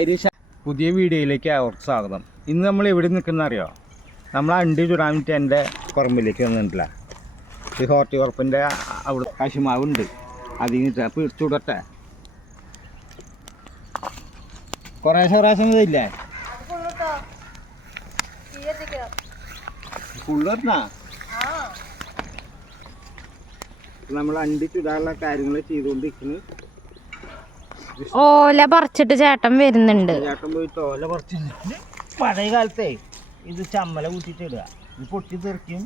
ധൈര്യശ പുതിയ വീഡിയോയിലേക്ക് അവർക്ക് സ്വാഗതം. ഇന്ന് നമ്മൾ എവിടെ നിൽക്കുന്ന അറിയോ നമ്മൾ അണ്ടി ചുരാമിറ്റ് എന്റെ പറമ്പിലേക്ക് വന്നിട്ടില്ല. ഈ ഹോർട്ടി ഉറപ്പിന്റെ അവിടെ കശുമാവുണ്ട്. അതിന് അപ്പോൾ ചുടട്ടെ കുറേശ്ശെ പ്രാവശ്യം ഇതില്ലേ നമ്മൾ അണ്ടി ചുടാനുള്ള കാര്യങ്ങൾ ചെയ്തുകൊണ്ടിരിക്കുന്നു. ഓല പറിച്ചിട്ട് ചേട്ടൻ വരുന്നുണ്ട്. ചേട്ടൻ പോയി തോല പറിച്ച് പഴയ കാലത്തെ ഇത് ചമ്മല കൂട്ടിട്ട് ഇടുക. ഇത് പൊട്ടി തെറിക്കും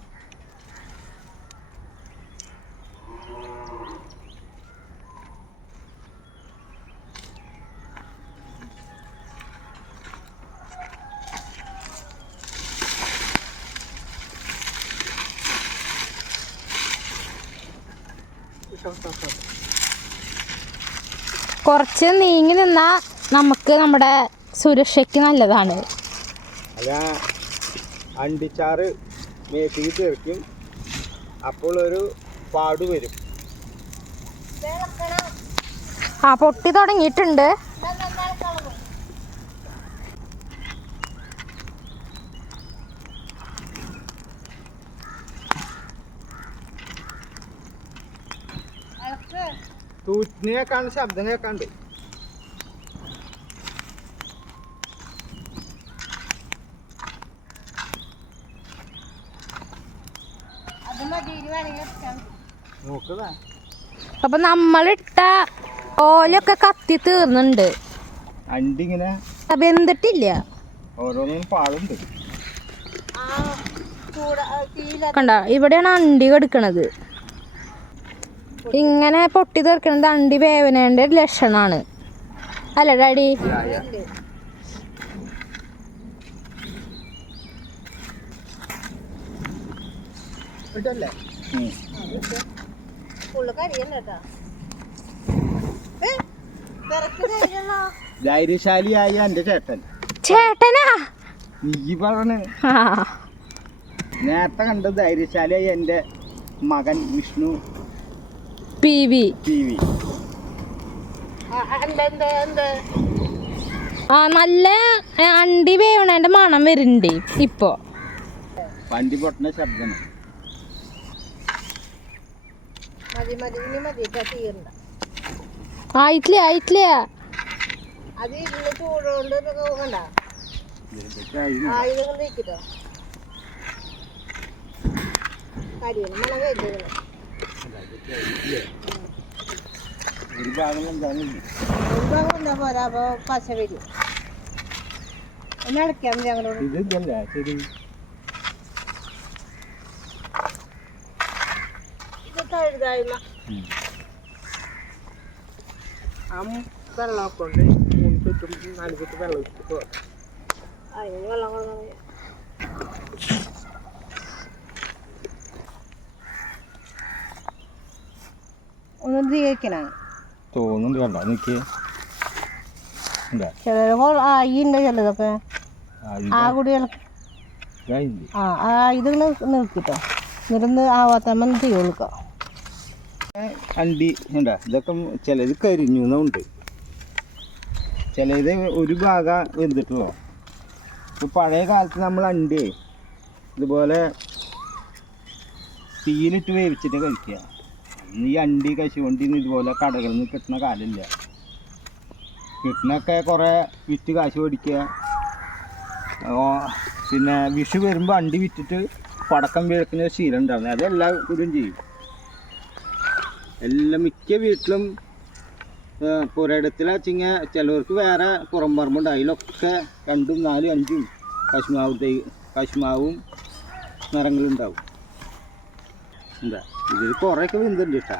കുറച്ച് നീങ്ങി നിന്നാ നമുക്ക് നമ്മുടെ സുരക്ഷയ്ക്ക് നല്ലതാണ്. അണ്ടിച്ചാറ് തെറിക്കും അപ്പോൾ ഒരു പാട് വരും. ആ പൊട്ടി തുടങ്ങിയിട്ടുണ്ട്. തൂറ്റിനെ കേൾക്കാണ്ട് ശബ്ദം കേൾക്കാണ്ട് അപ്പൊ നമ്മളിട്ട ഓലൊക്കെ കത്തി തീർന്നുണ്ട്. അണ്ടി ഇങ്ങനെ വെന്തിട്ടില്ല? ഓരോന്നും പാടുണ്ട്. കണ്ട? ഇവിടെയാണ് അണ്ടി കെടുക്കണത്. ഇങ്ങനെ പൊട്ടി തീർക്കണ അണ്ടി വേവനേണ്ട ഒരു ലക്ഷണാണ്. അല്ല ഡാഡി. ധൈര്യശാലിയായ എന്റെ ചേട്ടൻ. ചേട്ടനാ? നീ പറഞ്ഞ നേരത്തെ കണ്ട ധൈര്യശാലിയായി എന്റെ മകൻ വിഷ്ണു. പി വി ആ നല്ല അണ്ടി വേവണേന്റെ മണം വരുന്നുണ്ട് ഇപ്പോ. വണ്ടി പൊട്ടണ ശബ്ദം ആയിട്ടില്ല ആയിട്ടില്ല? ഒരു ഭാഗം എന്താണ് പശ വരും ഒന്ന് അടയ്ക്കാം ഞങ്ങളോട് ഇത് ഇതല്ലേ ശരി ഇത് കഴുകായ്മ ഉം. ആ വെള്ളമൊക്കെ ഉണ്ട് മൂന്ന് ചുറ്റും നാല് ചുറ്റും വെള്ളം ഒഴിച്ചിട്ട് അതിന് വെള്ളം കൊടുക്കണം തോന്നുന്നുണ്ട് കണ്ടോ? നിക്ക്. ചിലപ്പോൾ ആയിണ്ട് ചിലതൊക്കെ ആ കുടികൾ ഇതായില്ലേ ആ ആ ഇത് നിർത്തിട്ടോ. നിർന്ന് ആവാത്തമ്മ തീ കൊടുക്കാം. അണ്ടി ഉണ്ടാ ഇതൊക്കെ ചിലത് കരിഞ്ഞുന്നുണ്ട്. ചിലത് ഒരു ഭാഗം വെന്തിട്ടുള്ളൂ? ഇപ്പൊ പഴയ കാലത്ത് നമ്മൾ അണ്ടി ഇതുപോലെ തീയിലിട്ട് വേവിച്ചിട്ട് കഴിക്കുക. ഈ അണ്ടി കശുവണ്ടിന്ന് ഇതുപോലെ കടകളിൽ നിന്ന് കിട്ടുന്ന കാലമില്ല. കിട്ടണൊക്കെ കുറേ വിറ്റ് കാശ് മേടിക്കുക. പിന്നെ വിഷു വരുമ്പോൾ അണ്ടി വിറ്റിട്ട് പടക്കം വീഴ്ക്കുന്ന ശീലം ഉണ്ടായിരുന്നു. അതെല്ലാവരും ചെയ്യും. എല്ലാ മിക്ക വീട്ടിലും പുരയിടത്തിലെ ചിങ്ങ ചിലവർക്ക് വേറെ പുറം പറമ്പുണ്ട്. അതിലൊക്കെ രണ്ടും നാലും അഞ്ചും കശുമാവ് കശുമാവും നിറങ്ങളുണ്ടാവും. എന്താ? ഇതിൽ കുറേയൊക്കെ വെന്തുണ്ട് കേട്ടാ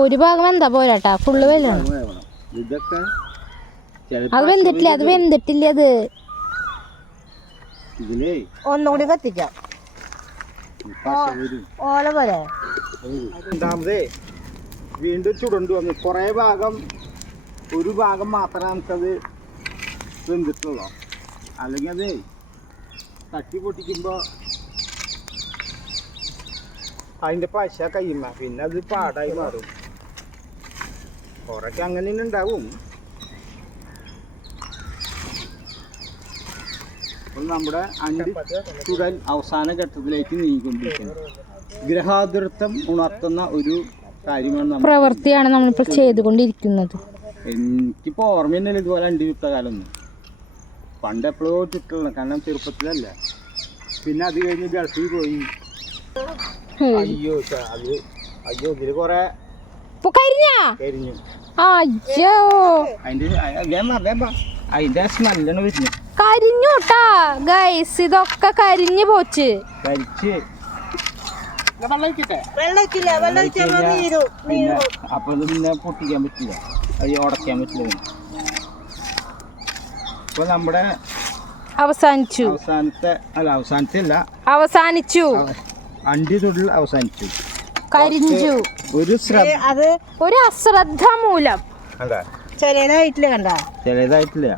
ഒരു ഭാഗം എന്താ പോരാട്ടാ? ഫുള്ള് വെല്ലാണ്. ഇതൊക്കെ അത് വെന്തിട്ടില്ല അത് വെന്തിട്ടില്ല അത്. ഇതിലേ ഒന്നുകൂടി കത്തിക്കാം. ഓല പോലെ. രണ്ടാമതേ വീണ്ടും ചുടണ്ടു വന്നു. കുറേ ഭാഗം ഒരു ഭാഗം മാത്രമേ നമുക്കത് വെന്തിട്ടുള്ളൂ. അല്ലെങ്കിൽ അതേ തട്ടി പൊട്ടിക്കുമ്പോൾ അതിന്റെ പശ കയ്യുമ പിന്നെ അത് പാടായി മാറും. കുറേയൊക്കെ അങ്ങനെ തന്നെ ഉണ്ടാവും. നമ്മുടെ അണ്ടി ചുടൽ അവസാന ഘട്ടത്തിലേക്ക് നീങ്ങിക്കൊണ്ടിരിക്കുന്നു. ഗ്രഹാതിർത്ഥം ഉണർത്തുന്ന ഒരു കാര്യമാണ് നമ്മൾ പ്രവൃത്തിയാണ് നമ്മളിപ്പോൾ ചെയ്തുകൊണ്ടിരിക്കുന്നത്. എനിക്കിപ്പോൾ ഓർമ്മയൊന്നുമില്ല ഇതുപോലെ അണ്ടി വിട്ട കാലമൊന്നും? പണ്ട് എപ്പോഴോ ചുറ്റുള്ള കാരണം ചെറുപ്പത്തിലല്ല? പിന്നെ അത് കഴിഞ്ഞ് ഗൾഫിൽ പോയി. അയ്യോ അത് അയ്യോ ഇതിൽ കുറെ ഇപ്പൊ കരിഞ്ഞാ? കരിഞ്ഞു. അയ്യോ. അതിന്റെ സ്മെല്ലാണ് വരുന്നത്. ഗൈസ് ഇതൊക്കെ കരിഞ്ഞു പോച്ച്. കരിച്ച്. അപ്പൊ ഇത് പിന്നെ പൊട്ടിക്കാൻ പറ്റില്ല. നമ്മുടെ അവസാനിച്ചു. അവസാനത്തെ അല്ല അവസാനത്തെ അല്ല. അവസാനിച്ചു. അവ- അണ്ടി തൊഴിൽ അവസാനിച്ചു. കരിഞ്ചു. ഒരു ശ്രദ്ധ അത് ഒരു അശ്രദ്ധ മൂലം. അല്ല ചിലതായിട്ടില്ല കണ്ട? ചിലതായിട്ടില്ല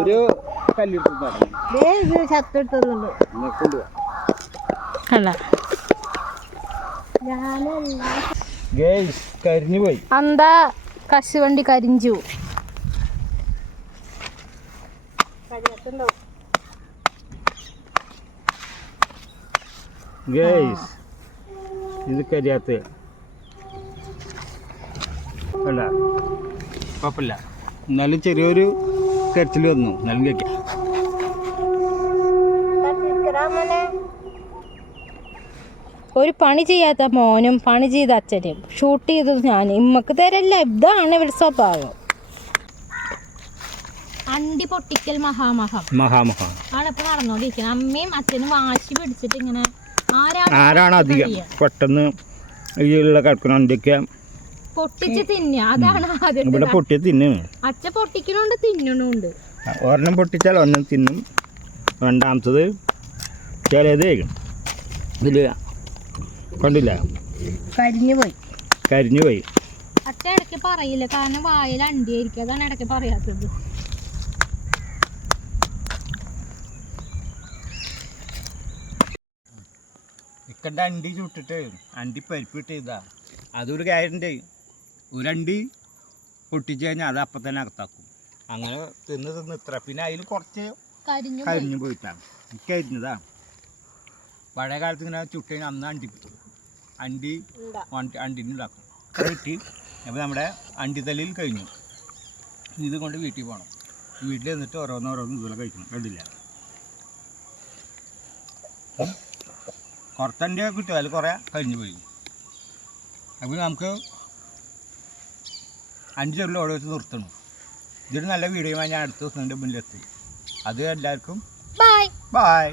ഒരു കല്ലിട്ട് ഗേസ് കരിഞ്ഞു പോയി. എന്താ കശുവണ്ടി കരിഞ്ചു. ഗേസ് ഇത് കരിയാത്ത. അല്ല കുഴപ്പമില്ല. എന്നാലും ചെറിയൊരു കരച്ചിൽ വന്നു. എന്നാലും കേൾക്കാം ഒരു പണി ചെയ്യാത്ത മോനും പണി ചെയ്ത അച്ഛനും ഷൂട്ട് ചെയ്തത് ഞാൻ ഇമ്മക്ക് തരല്ല. ഇതാണ് ഇവരുടെ സ്വഭാവം. അണ്ടി പൊട്ടിക്കൽ മഹാമഹം. മഹാമഹം. ആണ് ഇപ്പൊ നടന്നോണ്ടിരിക്കുന്നത് അമ്മയും അച്ഛനും വാശി പിടിച്ചിട്ട് ഇങ്ങനെ ആരാണ് ആരാണ് അധികം പെട്ടെന്ന് ഇതിലുള്ള കിടക്കുന്ന വണ്ടിയൊക്കെ പൊട്ടിച്ച് തിന്നുക. അതാണ് ആദ്യം ഇവിടെ പൊട്ടി തിന്നും. അച്ഛ പൊട്ടിക്കണുണ്ട് തിന്നണുണ്ട്. ഒരെണ്ണം പൊട്ടിച്ചാൽ ഒന്നും തിന്നും. രണ്ടാമത്തത് ചിലത് ഇതിൽ കണ്ടില്ല? കരിഞ്ഞു പോയി. കരിഞ്ഞു പോയി. അച്ഛ ഇടയ്ക്ക് പറയില്ല. കാരണം വായിൽ അണ്ടിയായിരിക്കും. അതാണ് ഇടയ്ക്ക് പറയാത്തത്. ഇക്കണ്ട അണ്ടി ചുട്ടിട്ട് അണ്ടി പരിപ്പിട്ട് ഇതാ. അതൊരു കാര്യണ്ട് ഒരു അണ്ടി പൊട്ടിച്ചു കഴിഞ്ഞാൽ അത് അപ്പം തന്നെ അകത്താക്കും. അങ്ങനെ തിന്ന് തിന്ന് ഇത്ര. പിന്നെ അതിൽ കുറച്ച് കരിഞ്ഞു പോയിട്ടാണ് കരിഞ്ഞതാ പഴയ കാലത്ത് ഇങ്ങനെ ചുട്ട് കഴിഞ്ഞാൽ അന്ന് അണ്ടി അണ്ടി അണ്ടിന് ഉണ്ടാക്കും കിട്ടി. അപ്പോൾ നമ്മുടെ അണ്ടിത്തല്ലിൽ കഴിഞ്ഞു. ഇത് കൊണ്ട് വീട്ടിൽ പോകണം വീട്ടിൽ നിന്നിട്ട് ഓരോന്നോരോന്ന് ഇതുപോലെ കഴിക്കണം. കണ്ടില്ല? കുറച്ചന്റെ കിട്ടും അതിൽ കുറേ കഴിഞ്ഞു പോയി. അപ്പോൾ നമുക്ക് അഞ്ച് ചെറിയ ഓടെ വെച്ച് നിർത്തണം. ഇതൊരു നല്ല വീഡിയോയുമായി ഞാൻ അടുത്ത ദിവസം എന്റെ മുന്നിലെത്തി. അത് എല്ലാവർക്കും ബൈ ബായ്